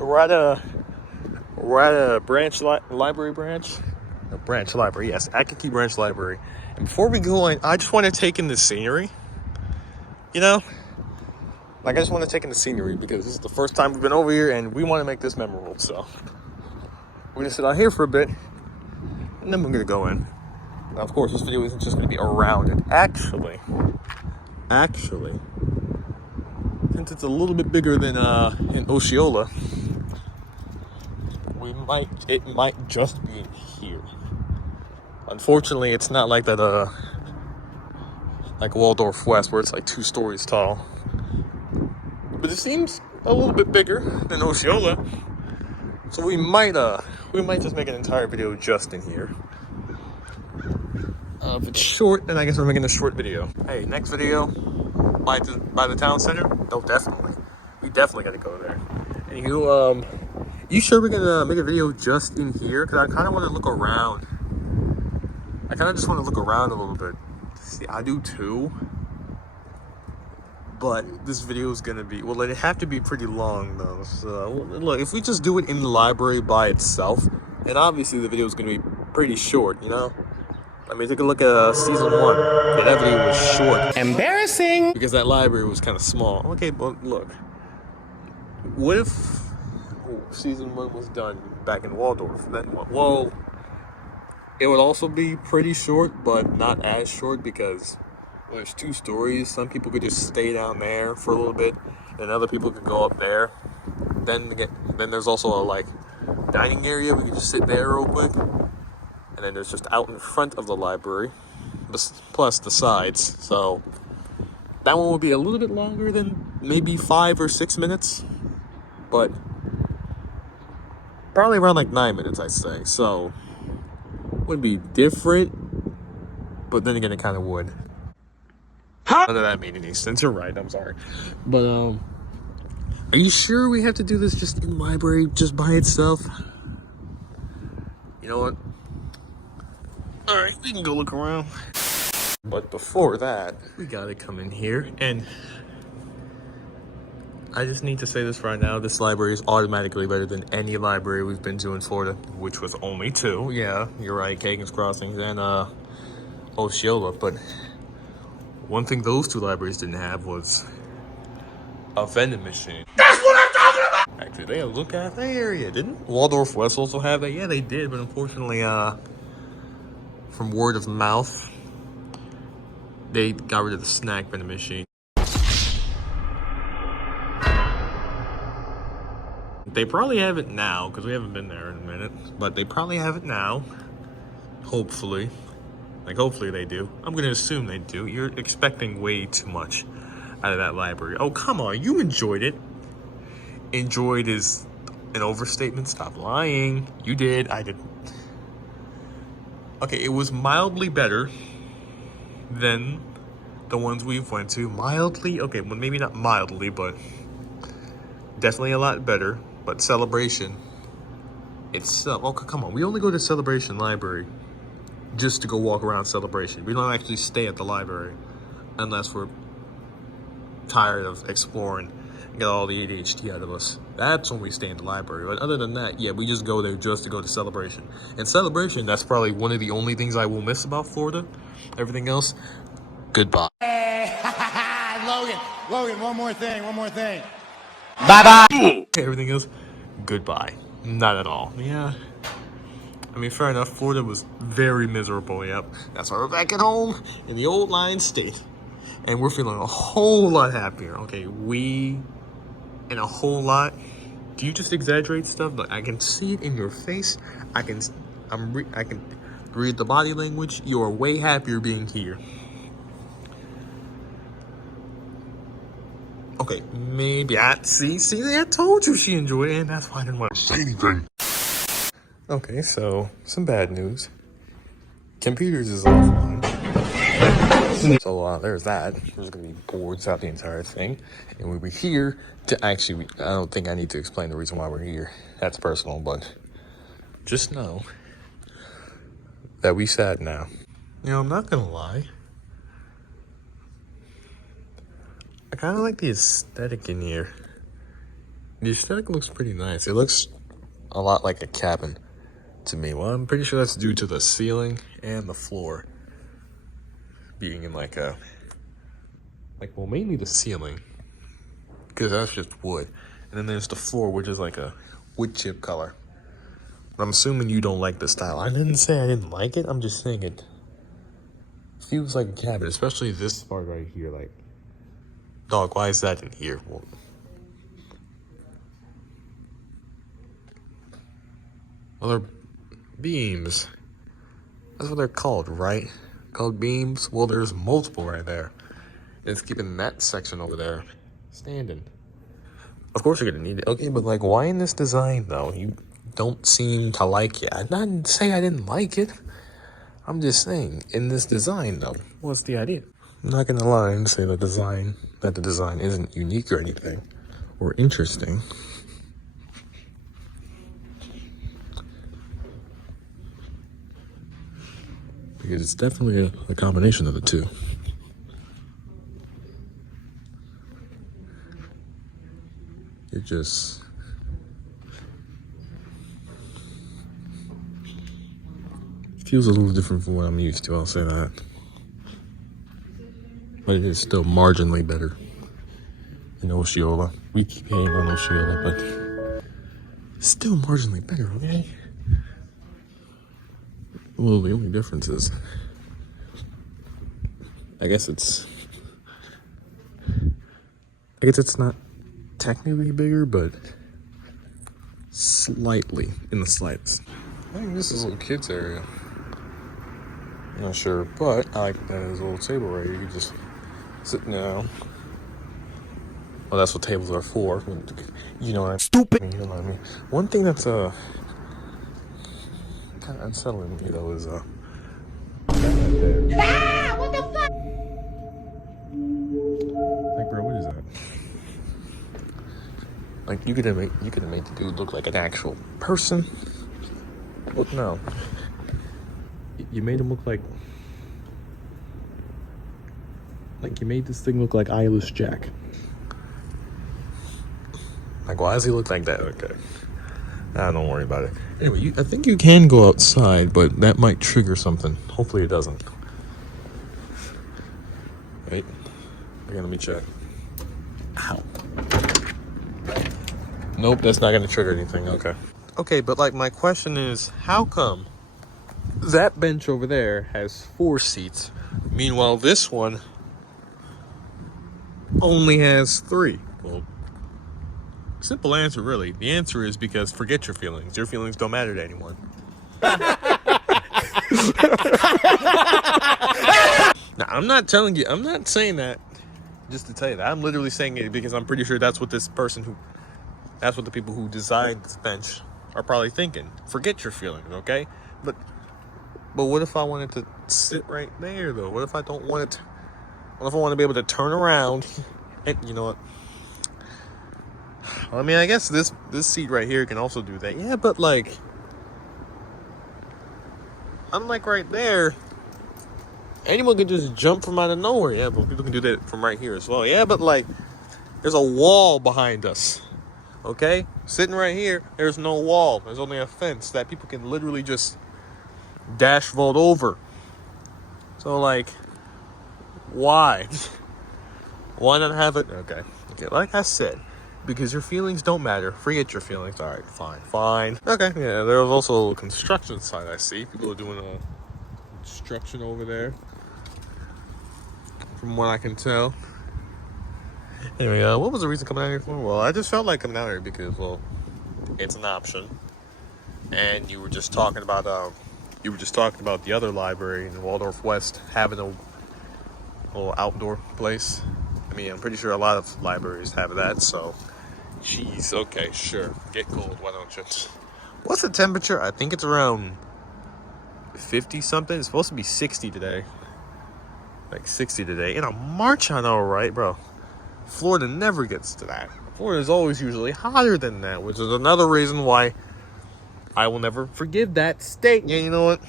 So we're at a library branch. A branch library, yes, Akaki Branch Library. And before we go in, I just want to take in the scenery. You know? Like, I just want to take in the scenery because this is the first time we've been over here and we want to make this memorable. So we're gonna sit out here for a bit and then we're gonna go in. Now, of course, this video isn't just gonna be around it. Actually, since it's a little bit bigger than in Osceola, it might just be in here. Unfortunately, it's not like that like Waldorf West where it's like 2 stories tall. But it seems a little bit bigger than Osceola. So we might just make an entire video just in here. If it's short, then I guess we're making a short video. Hey, next video by the town center? No, definitely. We definitely gotta go there. And you sure we're gonna make a video just in here? Cause I kinda wanna look around. I kinda just wanna look around a little bit. See, I do too. But this video is gonna be, well, it'd have to be pretty long though. So look, if we just do it in the library by itself, and obviously the video is gonna be pretty short, you know? I mean, take a look at season 1. Okay, that video was short. Embarrassing! Because that library was kind of small. Okay, but look. What if season 1 was done back in Waldorf? Then, well, it would also be pretty short, but not as short because there's 2 stories. Some people could just stay down there for a little bit, and other people could go up there. Then there's also a like dining area. We could just sit there real quick. And then there's just out in front of the library, plus the sides. So that one would be a little bit longer than maybe 5 or 6 minutes, but probably around like 9 minutes, I'd say. So would be different, but then again, it kind of would. None of that made any sense. You're right. I'm sorry, but are you sure we have to do this just in the library, just by itself? You know what? Alright, we can go look around. But before that, we gotta come in here, and I just need to say this right now, this library is automatically better than any library we've been to in Florida, which was only 2. Yeah, you're right, Kagan's Crossings and Osceola, but one thing those 2 libraries didn't have was a vending machine. That's what I'm talking about! Actually, they had a look at the area, didn't Waldorf West also have that? Yeah, they did, but unfortunately, from word of mouth, they got rid of the snack vending machine. They probably have it now, because we haven't been there in a minute, but they probably have it now. Hopefully. Like, hopefully they do. I'm going to assume they do. You're expecting way too much out of that library. Oh, come on. You enjoyed it. Enjoyed is an overstatement. Stop lying. You did. I didn't. Okay, it was mildly better than the ones we've went to. Mildly? Okay, well, maybe not mildly, but definitely a lot better. But Celebration itself, oh, come on. We only go to Celebration Library just to go walk around Celebration. We don't actually stay at the library unless we're tired of exploring and get all the ADHD out of us. That's when we stay in the library. But other than that, yeah, we just go there just to go to Celebration. And Celebration, that's probably one of the only things I will miss about Florida. Everything else, goodbye. Hey, Logan, one more thing. Bye-bye. Everything else, goodbye. Not at all. Yeah. I mean, fair enough, Florida was very miserable, yep. That's why we're back at home in the old Lion State. And we're feeling a whole lot happier. Okay, and a whole lot. Do you just exaggerate stuff? Look, I can see it in your face. I can read the body language. You are way happier being here. Okay, maybe see, I told you she enjoyed it, and that's why I didn't want to say anything. Okay, so some bad news. Computers is offline. So there's that. There's gonna be boards out the entire thing, and we'll be here to actually. I don't think I need to explain the reason why we're here. That's personal, but just know that we sad now. You know, I'm not gonna lie. I kind of like the aesthetic in here. The aesthetic looks pretty nice. It looks a lot like a cabin to me. Well, I'm pretty sure that's due to the ceiling and the floor being in like a, well, mainly the ceiling, because that's just wood. And then there's the floor, which is like a wood chip color. But I'm assuming you don't like the style. I didn't say I didn't like it. I'm just saying it feels like a cabin, especially this part right here. Like, dog, why is that in here? Well, they're beams. That's what they're called, right? Called beams? Well, there's multiple right there. It's keeping that section over there standing. Of course you're gonna need it. Okay, but like, why in this design though? You don't seem to like it. I didn't say I didn't like it. I'm just saying, in this design though, what's the idea? I'm not gonna lie and say that the design isn't unique or anything, or interesting. Because it's definitely a combination of the two. It just feels a little different from what I'm used to, I'll say that. But it is still marginally better than Osceola. We keep hating on Osceola, but still marginally better, okay? Well, the only difference is, I guess it's not technically bigger, but slightly, in the slightest. I think this is a little kids area. I'm not sure, but I like that there's a little table right here. You can just sit down. Well, that's what tables are for. You know what I'm stupid. You know what I mean? One thing that's kind of unsettling me though is that right there. Ah, what the fuck? Like, bro, what is that? Like, you could have made the dude look like an actual person. But no, you made him look like you made this thing look like Eyeless Jack. Like, why does he look like that? Okay, don't worry about it. Anyway, I think you can go outside, but that might trigger something. Hopefully, it doesn't. Wait, let me check. Ow. Nope, that's not gonna trigger anything. Okay. Okay, but like, my question is, how come that bench over there has 4 seats, meanwhile this one only has 3? Well, simple answer, really. The answer is because forget your feelings. Your feelings don't matter to anyone. Now, I'm not saying that just to tell you that. I'm literally saying it because I'm pretty sure that's what the people who designed this bench are probably thinking. Forget your feelings, okay? But what if I wanted to sit right there, though? What if I don't want it? What if I want to be able to turn around? And you know what? Well, I mean, I guess this seat right here can also do that. Yeah, but like, unlike right there, anyone can just jump from out of nowhere. Yeah, but people can do that from right here as well. Yeah, but like, there's a wall behind us. Okay? Sitting right here, there's no wall. There's only a fence that people can literally just dash vault over. So like, why? Why not have it? Okay, like I said, because your feelings don't matter. Forget your feelings. All right, fine. Okay, yeah, there was also a construction site I see. People are doing a construction over there, from what I can tell. Anyway, what was the reason coming out here for? Well, I just felt like coming out here because, well, it's an option. And you were just talking about the other library in Waldorf West having a little outdoor place. I mean, I'm pretty sure a lot of libraries have that, so, jeez, okay, sure, get cold, why don't you? What's the temperature? I think it's around 50 something. It's supposed to be 60 today. Like 60 today. In a March, I know, right, bro? Florida never gets to that. Florida is always usually hotter than that, which is another reason why I will never forgive that state. Yeah, you know what?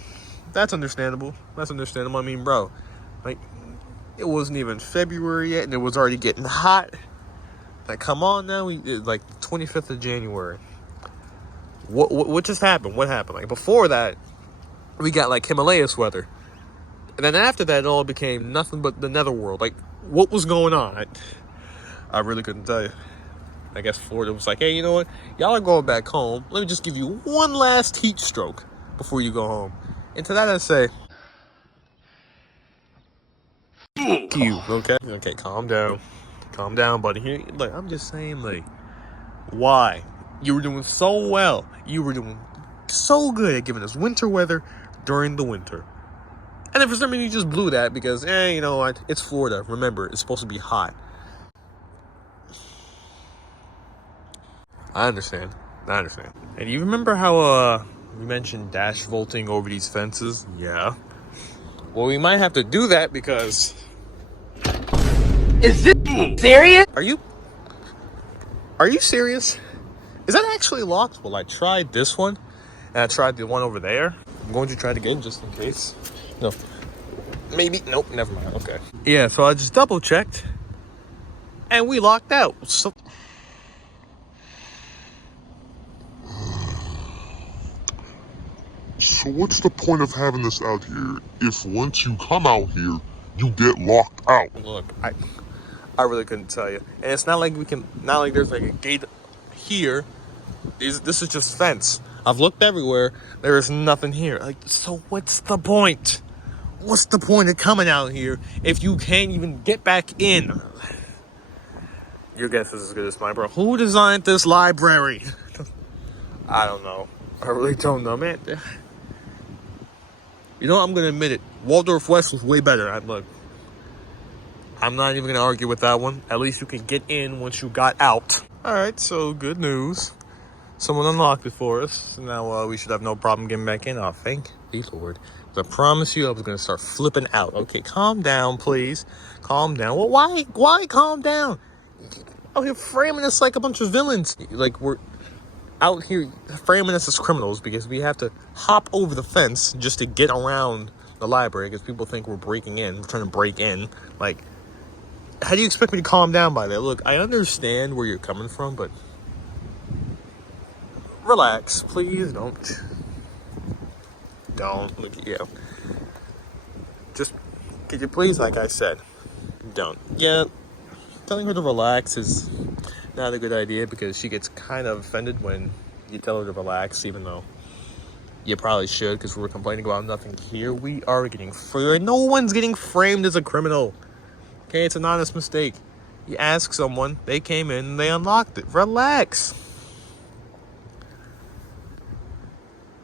That's understandable. I mean, bro, like, it wasn't even February yet, and it was already getting hot. Like, come on now. Like, 25th of January. What just happened? What happened? Like, before that, we got, like, Himalayas weather. And then after that, it all became nothing but the netherworld. Like, what was going on? I really couldn't tell you. I guess Florida was like, hey, you know what? Y'all are going back home. Let me just give you one last heat stroke before you go home. And to that I say, fuck you, okay? Okay, calm down. Calm down, buddy. Here, like, I'm just saying, like, why? You were doing so well. You were doing so good at giving us winter weather during the winter. And then for some reason, you just blew that because, you know what? It's Florida. Remember, it's supposed to be hot. I understand. And you remember how, we mentioned dash vaulting over these fences? Yeah. Well, we might have to do that because... Is this serious? Are you serious? Is that actually locked? Well, I tried this one, and I tried the one over there. I'm going to try it again just in case. No. Maybe. Nope, never mind. Okay. Yeah, so I just double checked, and we locked out. So what's the point of having this out here if once you come out here, you get locked out? look, I really couldn't tell you. And it's not like there's like a gate here. This is just fence. I've looked everywhere. There is nothing here. Like, so what's the point? What's the point of coming out here if you can't even get back in? Your guess is as good as mine, bro. Who designed this library? I don't know. I really don't know, man. You know, I'm going to admit it. Waldorf West was way better. Look, I'm not even going to argue with that one. At least you can get in once you got out. All right, so good news. Someone unlocked it for us. Now we should have no problem getting back in. Oh, thank the Lord. I promise you I was going to start flipping out. Okay, calm down, please. Calm down. Well, why calm down? Oh, you're framing us like a bunch of villains. Like, we're out here framing us as criminals because we have to hop over the fence just to get around the library because people think we're breaking in. We're trying to break in. Like, how do you expect me to calm down by that? Look, I understand where you're coming from, but relax, please. Don't. Look, just, could you please, like I said, don't. Yeah, telling her to relax is not a good idea because she gets kind of offended when you tell her to relax, even though you probably should because we're complaining about nothing here. We are getting framed. No one's getting framed as a criminal. Okay, it's an honest mistake. You ask someone, they came in, they unlocked it. Relax.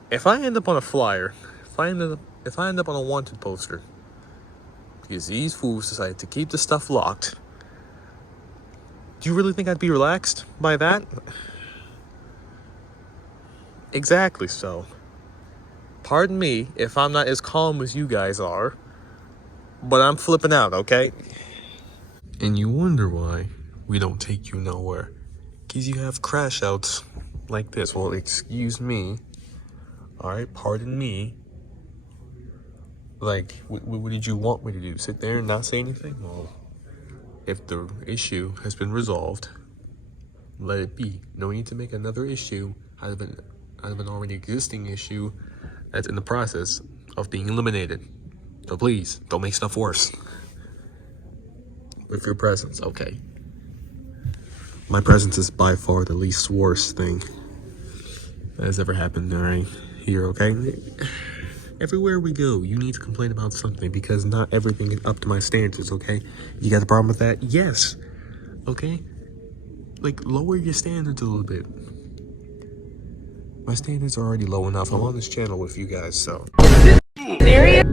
If I end up on a flyer, if I end up on a wanted poster, because these fools decided to keep the stuff locked, do you really think I'd be relaxed by that? Exactly so. Pardon me if I'm not as calm as you guys are, but I'm flipping out, okay? And you wonder why we don't take you nowhere. Because you have crash outs like this. Well, excuse me. Alright, pardon me. Like, what did you want me to do? Sit there and not say anything? Well, if the issue has been resolved, let it be. No need to make another issue out of an already existing issue that's in the process of being eliminated. So please, don't make stuff worse. With your presence, okay. My presence is by far the least worst thing that has ever happened right here, okay? Everywhere we go, you need to complain about something because not everything is up to my standards, okay? You got a problem with that? Yes. Okay? Like, lower your standards a little bit. My standards are already low enough. I'm on this channel with you guys, so. Serious?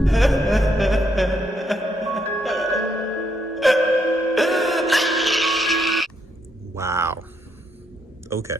Wow. Okay.